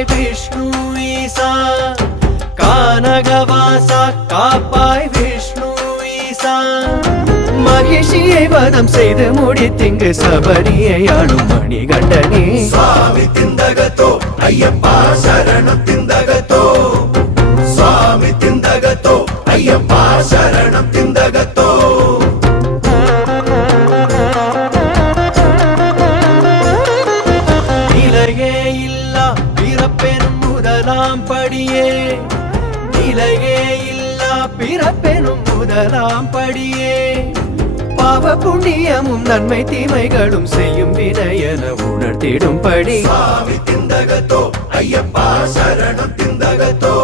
காப்பாய் விஷ்ணு ஈசா, கானகவாசா காப்பாய் விஷ்ணு ஈசா. மகிஷியை வதம் செய்து முடித்திங்கு சபரியை ஆளும் மணிகண்டனே. சுவாமி திந்தகத்தோ ஐயப்பா சரணம் திந்தகத்தோ, சுவாமி திந்தகத்தோ ஐயப்பா சரணம் திந்தகத்தோ. நிலையே இல்லா பிறப்பெனும் முதலாம் படியே, நிலையே இல்லா பிறப்பெனும் முதலாம் படியே. பாவ புண்ணியமும் நன்மை தீமைகளும் செய்யும் வினையென உணர்த்திடும் படி. சுவாமி திந்தகத்தோ ஐயப்பா சரணம் திந்தகத்தோ.